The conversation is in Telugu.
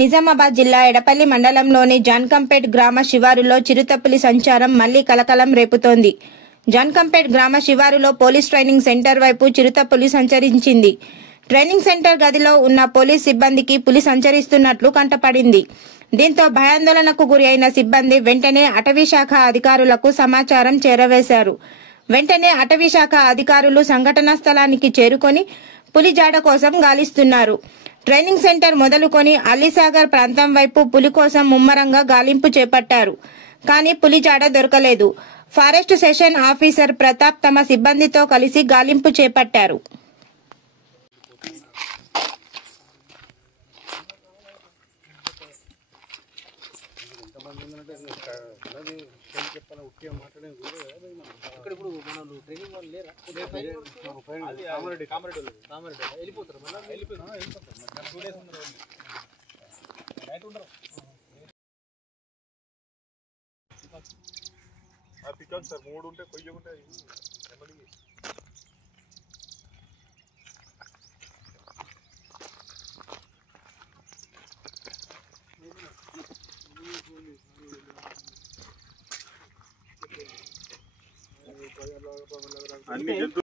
నిజామాబాద్ జిల్లా ఎడపల్లి మండలంలోని జాన్కంపేట్ గ్రామ శివారులో చిరుతపులి సంచారం మళ్లీ కలకలం రేపుతోంది. జాన్కంపేట్ గ్రామ శివారులో పోలీస్ ట్రైనింగ్ సెంటర్ వైపు చిరుతపులి సంచరించింది. ట్రైనింగ్ సెంటర్ గదిలో ఉన్న పోలీస్ సిబ్బందికి పులి సంచరిస్తున్నట్లు కంటపడింది. దీంతో భయాందోళనకు గురి అయిన సిబ్బంది వెంటనే అటవీశాఖ అధికారులకు సమాచారం చేరవేశారు. వెంటనే అటవీశాఖ అధికారులు సంఘటనా స్థలానికి చేరుకొని పులి జాడ కోసం గాలిస్తున్నారు. ట్రైనింగ్ సెంటర్ మొదలుకొని అలీసాగర్ ప్రాంతం వైపు పులి కోసం ముమ్మరంగా గాలింపు చేపట్టారు. కానీ పులి జాడ దొరకలేదు. ఫారెస్ట్ సెషన్ ఆఫీసర్ ప్రతాప్ తమ సిబ్బందితో కలిసి గాలింపు చేపట్టారు. సార్ 3 ఉంటే కొయ్యకుంటే అన్ని